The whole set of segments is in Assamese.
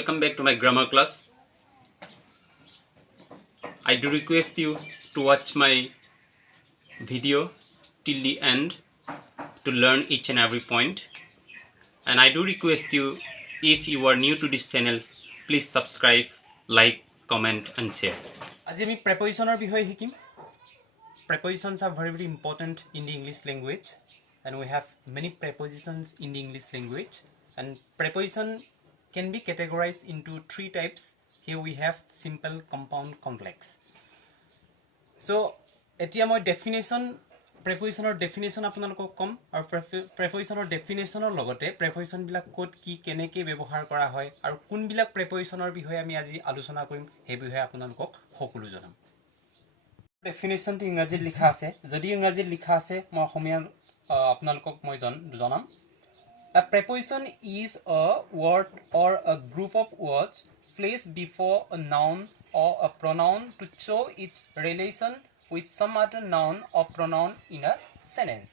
Welcome back to my grammar class. I do request you to watch my video till the end to learn each and every point. And I do request you, if you are new to this channel, please subscribe, like, comment and share. আজি আমি prepositioner বিষয়ে শিকিম. Prepositions are very important in the English language, and we have many prepositions in the English language, and preposition can be categorized into three types. Here we have simple, compound, complex. So etia moi definition prepositioner definition আপোনালোকক কম আৰু prepositioner definitioner লগতে preposition বিলাক কোড কি কেনেকৈ ব্যৱহাৰ কৰা হয় আৰু কোন বিলাক prepositioner বিষয়ে আমি আজি আলোচনা কৰিম সেই বিষয়ে আপোনালোকক সকলো জনাম. Definition to ইংৰাজীত লিখা আছে, যদি ইংৰাজীত লিখা আছে মই অসমীয়া আপোনালোকক মই জনাম. A preposition is a word or a group of words placed before a noun or a pronoun to show its relation with some other noun or pronoun in a sentence.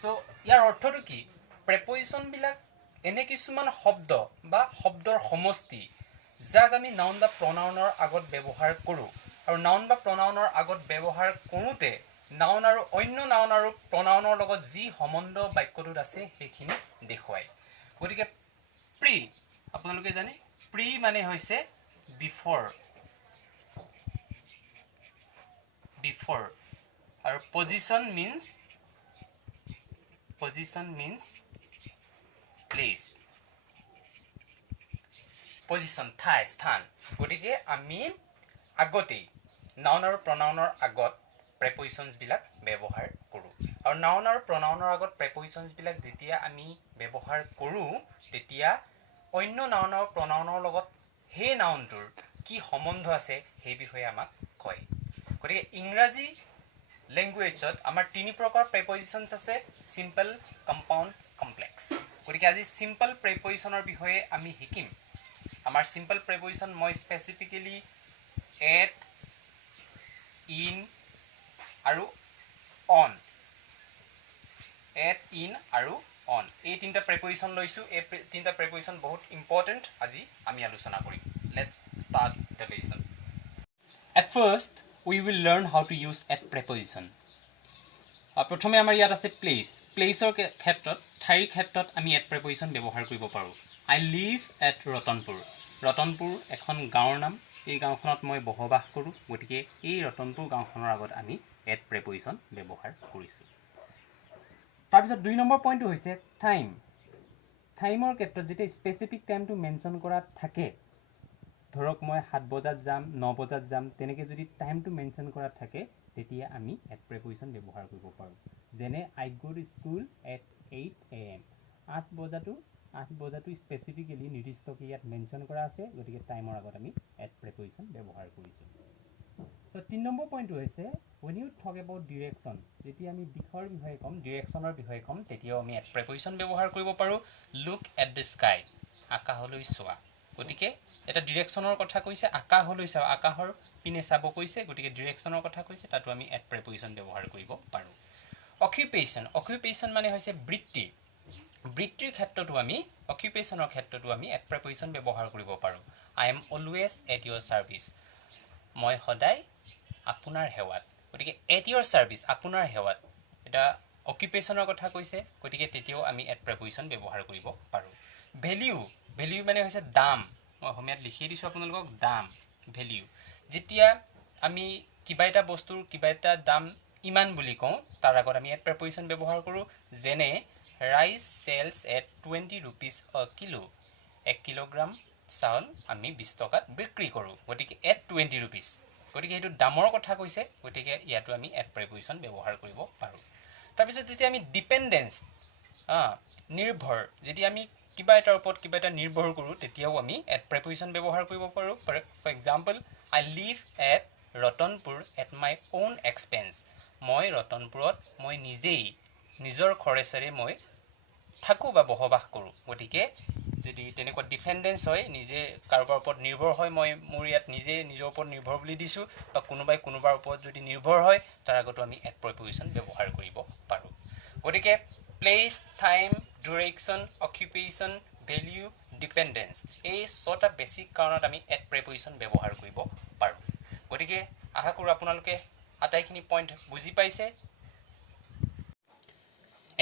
So ইয়াৰ অৰ্থটো কি? Preposition বিলাক এনে কিছুমান শব্দ বা শব্দৰ সমষ্টি যাক আমি noun বা pronounৰ আগত ব্যৱহাৰ কৰোঁ আৰু noun বা pronounৰ আগত ব্যৱহাৰ কৰোঁতে noun আৰু অন্য noun আৰু pronounৰ লগত যি সম্বন্ধ বাক্যটোত আছে সেইখিনি দেখুৱায়. গতিকে প্ৰি আপোনালোকে জানে প্ৰি মানে হৈছে before আৰু position means place. Position ঠাই স্থান. গতিকে আমি আগতেই noun আৰু pronounৰ আগত prepositions বিলাক ব্যৱহাৰ কৰোঁ আৰু noun আৰু pronounৰ আগত prepositions বিলাক যেতিয়া আমি ব্যৱহাৰ কৰোঁ তেতিয়া অন্য noun আৰু pronounৰ লগত সেই nounটোৰ কি সম্বন্ধ আছে সেই বিষয়ে আমাক কয়. গতিকে ইংৰাজী লেংগুৱেজত আমাৰ তিনি প্ৰকাৰ prepositions আছে, simple, compound, complex. গতিকে আজি simple prepositioner বিষয়ে আমি শিকিম. আমাৰ simple preposition মই স্পেচিফিকেলি at, in আৰু on. at, in আৰু on এই তিনিটা preposition লৈছোঁ. এই তিনিটা preposition বহুত ইম্পৰ্টেণ্ট আজি আমি আলোচনা কৰিম. Let's start the lesson. At first we will learn how to use at preposition. প্ৰথমে আমাৰ ইয়াত আছে place. placeৰ ক্ষেত্ৰত ঠাইৰ ক্ষেত্ৰত আমি at preposition ব্যৱহাৰ কৰিব পাৰোঁ. I live at Ratanpur. Ratanpur এখন গাঁৱৰ নাম. এই গাঁওখনত মই বসবাস কৰোঁ. গতিকে এই ৰতনপুৰ গাঁওখনৰ আগত আমি at preposition ব্যৱহাৰ কৰিছোঁ. তাৰপিছত 2 নম্বৰ পইণ্টটো হৈছে টাইম. টাইমৰ ক্ষেত্ৰত যেতিয়া স্পেচিফিক টাইমটো মেনশ্যন কৰা থাকে, ধৰক মই 7 বজাত যাম, 9 বজাত যাম, তেনেকৈ যদি টাইমটো মেনশ্যন কৰা থাকে তেতিয়া আমি at preposition ব্যৱহাৰ কৰিব পাৰোঁ. যেনে I go to school at 8 AM. 8 বজাটো specifically নিৰ্দিষ্টকৈ ইয়াত মেনশ্যন কৰা আছে. গতিকে টাইমৰ আগত আমি at preposition ব্যৱহাৰ কৰিছোঁ. So 3 নম্বৰ পইণ্টটো হৈছে when you talk about direction, যেতিয়া আমি দিশৰ বিষয়ে ক'ম, ডিৰেকশ্যনৰ বিষয়ে ক'ম, তেতিয়াও আমি at preposition ব্যৱহাৰ কৰিব পাৰোঁ. Look at the sky. আকাশলৈ চোৱা. গতিকে এটা ডিৰেকশ্যনৰ কথা কৈছে, আকাশলৈ চাওঁ, আকাশৰ পিনে চাব কৈছে, গতিকে ডিৰেকশ্যনৰ কথা কৈছে, তাতো আমি at preposition ব্যৱহাৰ কৰিব পাৰোঁ. অকুপেশ্যন মানে হৈছে বৃত্তি. বৃত্তিৰ ক্ষেত্ৰতো আমি অকুপেশ্যনৰ ক্ষেত্ৰতো আমি at preposition ব্যৱহাৰ কৰিব পাৰোঁ. I am always at your service. মই সদায় আপোনাৰ সেৱাত. গতিকে at your service আপোনাৰ সেৱাত এটা অকুপেশ্যনৰ কথা কৈছে, গতিকে তেতিয়াও আমি at preposition ব্যৱহাৰ কৰিব পাৰোঁ. ভেলিউ মানে হৈছে দাম. মই অসমীয়াত লিখি দিছোঁ আপোনালোকক, দাম, ভেলিউ. যেতিয়া আমি কিবা এটা বস্তুৰ কিবা এটা দাম ইমান বুলি কওঁ, তাৰ আগত আমি at preposition ব্যৱহাৰ কৰোঁ. যেনে rice sells at 20 rupees a kilo. 1 kilogram চাউল আমি 20 টকাত বিক্ৰী কৰোঁ. গতিকে at 20 rupees. গতিকে সেইটো দামৰ কথা কৈছে, গতিকে ইয়াতো আমি at preposition ব্যৱহাৰ কৰিব পাৰোঁ. তাৰপিছত যেতিয়া আমি ডিপেণ্ডেঞ্চ, নিৰ্ভৰ, যেতিয়া আমি কিবা এটাৰ ওপৰত কিবা এটা নিৰ্ভৰ কৰোঁ তেতিয়াও আমি at preposition ব্যৱহাৰ কৰিব পাৰোঁ. For example, I live at Ratanpur at my own expense. মই ৰতনপুৰত মই নিজেই নিজৰ খৰচেৰে মই থাকোঁ বা বসবাস কৰোঁ. গতিকে যদি তেনেকুৱা ডিপেণ্ডেঞ্চ হয়, নিজে কাৰোবাৰ ওপৰত নিৰ্ভৰ হয়, মই মোৰ ইয়াত নিজে নিজৰ ওপৰত নিৰ্ভৰ বুলি দিছোঁ, বা কোনোবাই কোনোবাৰ ওপৰত যদি নিৰ্ভৰ হয় তাৰ আগতো আমি at preposition ব্যৱহাৰ কৰিব পাৰোঁ. গতিকে place, time, direction, occupation, value, dependence এই ছটা বেছিক কাৰণত আমি এট প্ৰেপজিশ্যন ব্যৱহাৰ কৰিব পাৰোঁ গতিকে আশা কৰোঁ আপোনালোকে আটাইখিনি পইণ্ট বুজি পাইছে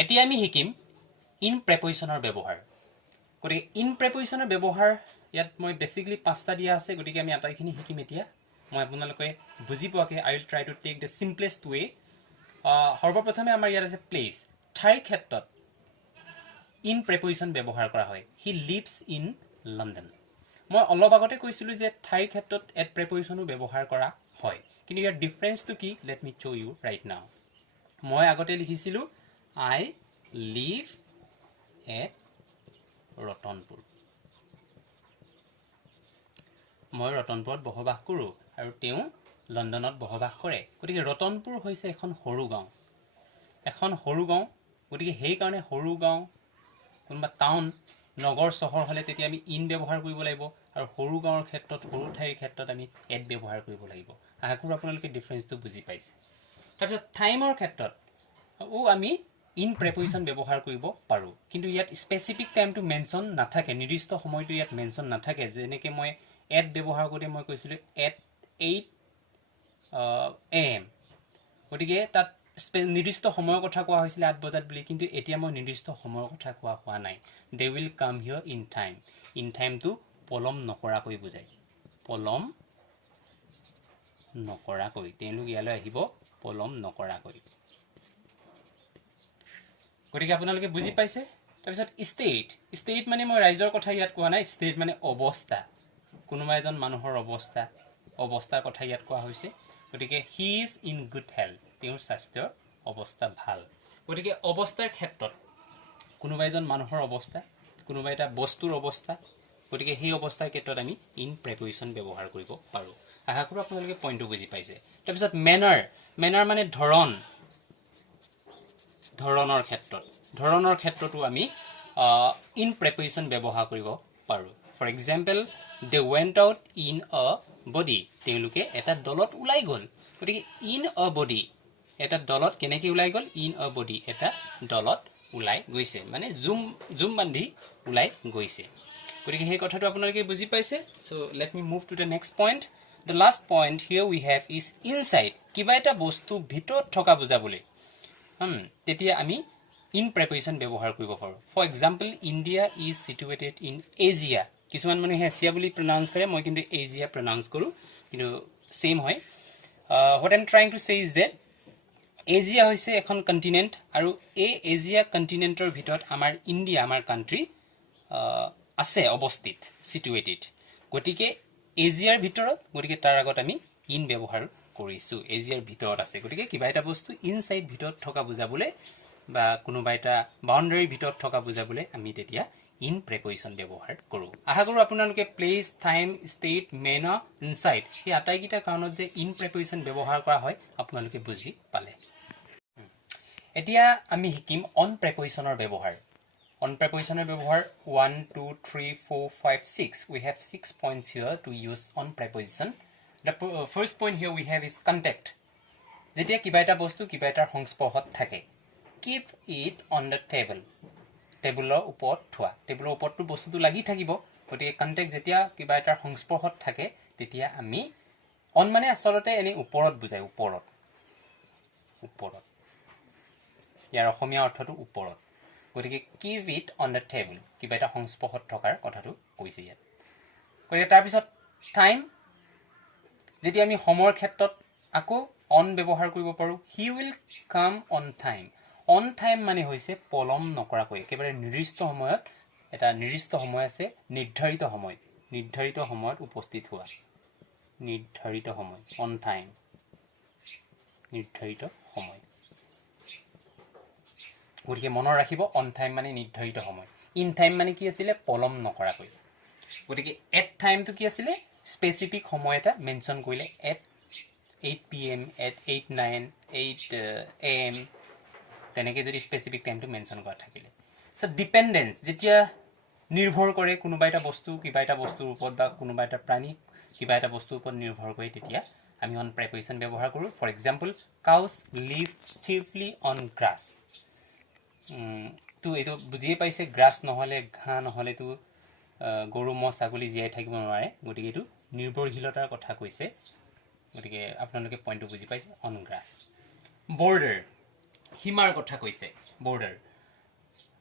এতিয়া আমি শিকিম ইন প্ৰেপজিশ্যনৰ ব্যৱহাৰ গতিকে ইন প্ৰেপজিশ্যনৰ ব্যৱহাৰ ইয়াত মই বেছিকলি 5টা দিয়া আছে গতিকে আমি আটাইখিনি শিকিম এতিয়া মই আপোনালোকে বুজি পোৱাকৈ I will try to take the simplest way সৰ্বপ্ৰথমে আমাৰ ইয়াত আছে প্লেচ ঠাইৰ ক্ষেত্ৰত ইন প্ৰেপজিশ্যন ব্যৱহাৰ কৰা হয় হি লিভছ ইন লণ্ডন মই অলপ আগতে কৈছিলোঁ যে ঠাইৰ ক্ষেত্ৰত এট প্ৰেপজিশ্যনো ব্যৱহাৰ কৰা হয় কিন্তু ইয়াৰ ডিফাৰেঞ্চটো কি let me show' you right now মই আগতে লিখিছিলোঁ আই লিভ এট ৰতনপুৰ মই ৰতনপুৰত বসবাস কৰোঁ আৰু তেওঁ লণ্ডনত বসবাস কৰে গতিকে ৰতনপুৰ হৈছে এখন সৰু গাঁও গতিকে সেইকাৰণে সৰু গাঁও কোনোবা টাউন নগৰ চহৰ হ'লে তেতিয়া আমি ইন ব্যৱহাৰ কৰিব লাগিব আৰু সৰু গাঁৱৰ ক্ষেত্ৰত সৰু ঠাইৰ ক্ষেত্ৰত আমি এট ব্যৱহাৰ কৰিব লাগিব আশা কৰোঁ আপোনালোকে ডিফাৰেঞ্চটো বুজি পাইছে তাৰপিছত টাইমৰ ক্ষেত্ৰত আমি ইন প্ৰেপজিশ্যন ব্যৱহাৰ কৰিব পাৰোঁ কিন্তু ইয়াত স্পেচিফিক টাইমটো মেনশ্যন নাথাকে নিৰ্দিষ্ট সময়টো ইয়াত মেনশ্যন নাথাকে যেনেকৈ মই এট ব্যৱহাৰ কৰোঁতে মই কৈছিলোঁ এট 8 AM গতিকে তাত নিৰ্দিষ্ট সময়ৰ কথা কোৱা হৈছিলে 8 বজাত বুলি কিন্তু এতিয়া মই নিৰ্দিষ্ট সময়ৰ কথা কোৱা হোৱা নাই they will come here in টাইমটো পলম নকৰাকৈ বুজায় পলম নকৰাকৈ তেওঁলোক ইয়ালৈ আহিব পলম নকৰাকৈ গতিকে আপোনালোকে বুজি পাইছে তাৰপিছত ষ্টেট মানে মই ৰাইজৰ কথা ইয়াত কোৱা নাই ষ্টেট মানে অৱস্থা কোনোবা এজন মানুহৰ অৱস্থাৰ কথা ইয়াত কোৱা হৈছে গতিকে he is in good health তেওঁৰ স্বাস্থ্যৰ অৱস্থা ভাল গতিকে অৱস্থাৰ ক্ষেত্ৰত কোনোবা এজন মানুহৰ অৱস্থা কোনোবা এটা বস্তুৰ অৱস্থা গতিকে সেই অৱস্থাৰ ক্ষেত্ৰত আমি ইন প্ৰেপজিশ্যন ব্যৱহাৰ কৰিব পাৰোঁ আশা কৰোঁ আপোনালোকে পইণ্টটো বুজি পাইছে তাৰপিছত মেনাৰ মানে ধৰণৰ ক্ষেত্ৰতো আমি ইন প্ৰেপজিশ্যন ব্যৱহাৰ কৰিব পাৰোঁ for example they went out in a body তেওঁলোকে এটা দলত ওলাই গ'ল গতিকে ইন আ বডি এটা দলত কেনেকৈ ওলাই গ'ল ইন আ বডি এটা দলত ওলাই গৈছে মানে জুম বান্ধি ওলাই গৈছে গতিকে সেই কথাটো আপোনালোকে বুজি পাইছে so' let me move to the next point the last point here we have is inside কিবা এটা বস্তু ভিতৰত থকা বুজাবলৈ তেতিয়া আমি ইন প্ৰেপজিশ্যন ব্যৱহাৰ কৰিব পাৰোঁ for example India is situated in Asia কিছুমান মানুহে এছিয়া বুলি প্ৰনাউন্স কৰে মই কিন্তু এছিয়া প্ৰনাউন্স কৰোঁ কিন্তু ছেইম হয় what I am trying to say is that Asia হৈছে এখন কণ্টিনেণ্ট আৰু এই এছিয়া কণ্টিনেণ্টৰ ভিতৰত আমাৰ ইণ্ডিয়া আমাৰ কাণ্ট্ৰি আছে অৱস্থিত ছিটুৱেটেড গতিকে এছিয়াৰ ভিতৰত গতিকে তাৰ আগত আমি ইন ব্যৱহাৰ কৰিছোঁ এছিয়াৰ ভিতৰত আছে গতিকে কিবা এটা বস্তু ইনচাইড ভিতৰত থকা বুজাবলৈ বা কোনোবা এটা বাউণ্ডাৰীৰ ভিতৰত থকা বুজাবলৈ আমি তেতিয়া ইন প্ৰেপজিশ্যন ব্যৱহাৰ কৰোঁ আশা কৰোঁ আপোনালোকে place time state manner inside সেই আটাইকেইটা কাৰণত যে ইন প্ৰেপজিশ্যন ব্যৱহাৰ কৰা হয় আপোনালোকে বুজি পালে এতিয়া আমি শিকিম অন প্ৰেপজিশ্যনৰ ব্যৱহাৰ 1, 2, 3, 4, 5, 6 we have 6 points here to use on preposition the first point here we have is contact যেতিয়া কিবা এটা বস্তু কিবা এটাৰ সংস্পৰ্শত থাকে keep it on the table টেবুলৰ ওপৰত থোৱা টেবুলৰ ওপৰতো বস্তুটো লাগি থাকিব গতিকে কণ্টেক্ট যেতিয়া কিবা এটাৰ সংস্পৰ্শত থাকে তেতিয়া আমি অন মানে আচলতে এনে ওপৰত বুজায় ওপৰত ইয়াৰ অসমীয়া অৰ্থটো ওপৰত গতিকে keep it on the table কিবা এটা সংস্পৰ্শত থকাৰ কথাটো কৈছে ইয়াত গতিকে তাৰপিছত টাইম যেতিয়া আমি সময়ৰ ক্ষেত্ৰত আকৌ অন ব্যৱহাৰ কৰিব পাৰোঁ he will come on time মানে হৈছে পলম নকৰাকৈ একেবাৰে নিৰ্দিষ্ট সময়ত এটা নিৰ্দিষ্ট সময় আছে নিৰ্ধাৰিত সময়ত উপস্থিত হোৱা নিৰ্ধাৰিত সময় অন টাইম নিৰ্ধাৰিত সময় গতিকে মনত ৰাখিব অন টাইম মানে নিৰ্ধাৰিত সময় ইন টাইম মানে কি আছিলে পলম নকৰাকৈ গতিকে এট টাইমটো কি আছিলে স্পেচিফিক সময় এটা মেনশ্যন কৰিলে এট 8 PM এট 8, 9, 8 AM তেনেকৈ যদি স্পেচিফিক টাইমটো মেনশ্যন কৰা থাকিলে চ' ডিপেণ্ডেঞ্চ যেতিয়া নিৰ্ভৰ কৰে কোনোবা এটা বস্তু কিবা এটা বস্তুৰ ওপৰত বা কোনোবা এটা প্ৰাণী কিবা এটা বস্তুৰ ওপৰত নিৰ্ভৰ কৰি তেতিয়া আমি অন প্ৰেপজিশ্যন ব্যৱহাৰ কৰোঁ for example cows live stiffly on grass তো এইটো বুজিয়ে পাইছে গ্ৰাছ নহ'লে ঘাঁহ নহ'লেতো গৰু মহ ছাগলী জীয়াই থাকিব নোৱাৰে গতিকে এইটো নিৰ্ভৰশীলতাৰ কথা কৈছে গতিকে আপোনালোকে পইণ্টটো বুজি পাইছে অন গ্ৰাছ বৰ্ডাৰ সীমাৰ কথা কৈছে বৰ্ডাৰ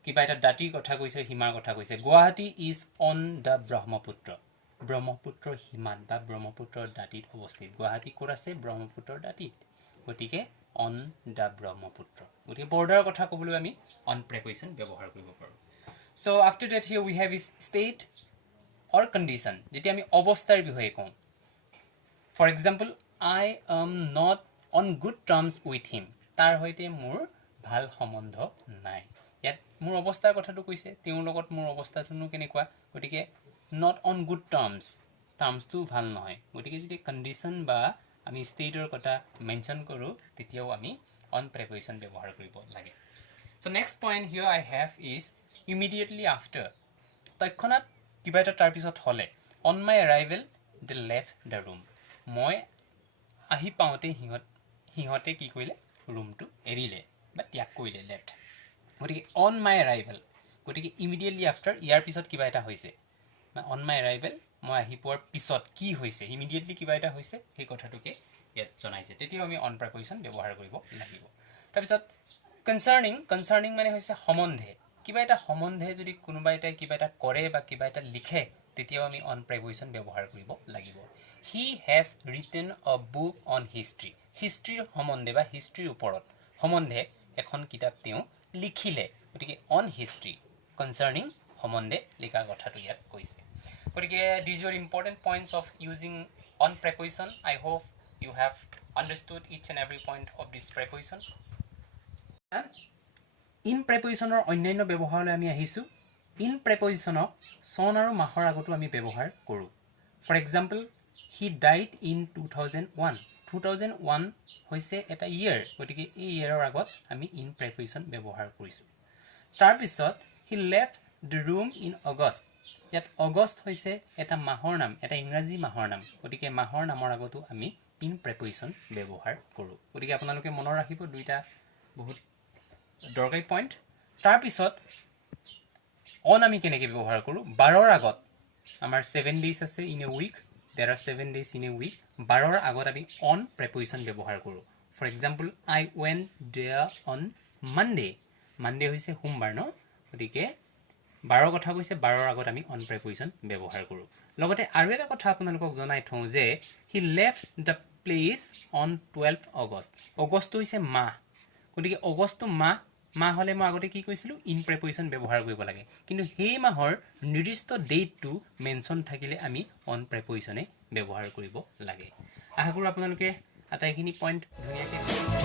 কিবা এটা দাঁতিৰ কথা কৈছে সীমাৰ কথা কৈছে গুৱাহাটী ইজ অন দ্য ব্ৰহ্মপুত্ৰৰ সীমাত বা ব্ৰহ্মপুত্ৰৰ দাঁতিত অৱস্থিত গুৱাহাটী ক'ত আছে ব্ৰহ্মপুত্ৰৰ দাঁতিত গতিকে অন দ্য ব্ৰহ্মপুত্ৰ গতিকে বৰ্ডাৰৰ কথা ক'বলৈ আমি অন প্ৰেপজিশ্যন ব্যৱহাৰ কৰিব পাৰোঁ so' after that here we have is state or condition যেতিয়া আমি অৱস্থাৰ বিষয়ে কওঁ for example I am not on good terms with him তাৰ সৈতে মোৰ ভাল সম্বন্ধ নাই ইয়াত মোৰ অৱস্থাৰ কথাটো কৈছে তেওঁৰ লগত মোৰ অৱস্থাটোনো কেনেকুৱা গতিকে নট অন গুড টাৰ্মছটো ভাল নহয় গতিকে যদি কণ্ডিশ্যন বা আমি ষ্টেটৰ কথা মেনশ্যন কৰোঁ তেতিয়াও আমি অন প্ৰেপজিশ্যন ব্যৱহাৰ কৰিব লাগে so' next point here I have is immediately after তৎক্ষণাত কিবা এটা তাৰপিছত হ'লে on my arrival they left the room মই আহি পাওঁতে সিহঁতে কি কৰিলে ৰুমটো এৰিলে বা ত্যাগ কৰিলে লেফ্ট গতিকে অন মাই এৰাইভেল গতিকে ইমিডিয়েটলি আফটাৰ ইয়াৰ পিছত কিবা এটা হৈছে অন মাই এৰাইভেল মই আহি পোৱাৰ পিছত কি হৈছে ইমিডিয়েটলি কিবা এটা হৈছে সেই কথাটোকে ইয়াত জনাইছে তেতিয়াও আমি অন প্ৰেপজিশ্যন ব্যৱহাৰ কৰিব লাগিব তাৰপিছত কনচাৰ্নিং মানে হৈছে সম্বন্ধে কিবা এটা সম্বন্ধে যদি কোনোবা এটাই কিবা এটা কৰে বা কিবা এটা লিখে তেতিয়াও আমি অন প্ৰেপজিশ্যন ব্যৱহাৰ কৰিব লাগিব হি হেজ ৰিটেন আ বুক অন হিষ্ট্ৰীৰ সম্বন্ধে বা হিষ্ট্ৰীৰ ওপৰত সম্বন্ধে এখন কিতাপ তেওঁ লিখিলে গতিকে অন হিষ্ট্ৰী কনচাৰ্নিং সম্বন্ধে লিখাৰ কথাটো ইয়াত কৈছে গতিকে these your important points of using on preposition I hope you have understood each and every point of this preposition in প্ৰেপজিশ্যনৰ অন্যান্য ব্যৱহাৰলৈ আমি আহিছোঁ ইন প্ৰেপজিশ্যনক চন আৰু মাহৰ আগতো আমি ব্যৱহাৰ কৰোঁ for example he died in 2001 হৈছে এটা ইয়েৰ গতিকে এই ইয়েৰৰ আগত আমি ইন প্ৰেপজিশ্যন ব্যৱহাৰ কৰিছোঁ তাৰপিছত he left the room in August ইয়াত অগষ্ট হৈছে এটা মাহৰ নাম এটা ইংৰাজী মাহৰ নাম গতিকে মাহৰ নামৰ আগতো আমি ইন প্ৰেপজিশ্যন ব্যৱহাৰ কৰোঁ গতিকে আপোনালোকে মনত ৰাখিব দুইটা বহুত দৰকাৰী পইণ্ট তাৰপিছত অন আমি কেনেকৈ ব্যৱহাৰ কৰোঁ 12ৰ আগত আমাৰ 7 days আছে in a week there are 7 days in a week 12ৰ আগত আমি অন প্ৰেপজিশ্যন ব্যৱহাৰ কৰোঁ for example I went there on Monday হৈছে সোমবাৰ ন গতিকে 12ৰ কথা কৈছে 12ৰ আগত আমি অন প্ৰেপজিশ্যন ব্যৱহাৰ কৰোঁ লগতে আৰু এটা কথা আপোনালোকক জনাই থওঁ যে he left the place on 12 August হৈছে মাহ গতিকে অগষ্টটো মাহ হ'লে মই আগতে কি কৈছিলোঁ ইন প্ৰেপজিশ্যন ব্যৱহাৰ কৰিব লাগে কিন্তু সেই মাহৰ নিৰ্দিষ্ট ডেটটো মেনশ্যন থাকিলে আমি অন প্ৰেপজিশ্যনে ব্যৱহাৰ কৰিব লাগে আশা কৰোঁ আপোনালোকে আটাইখিনি পইণ্ট ধুনীয়াকৈ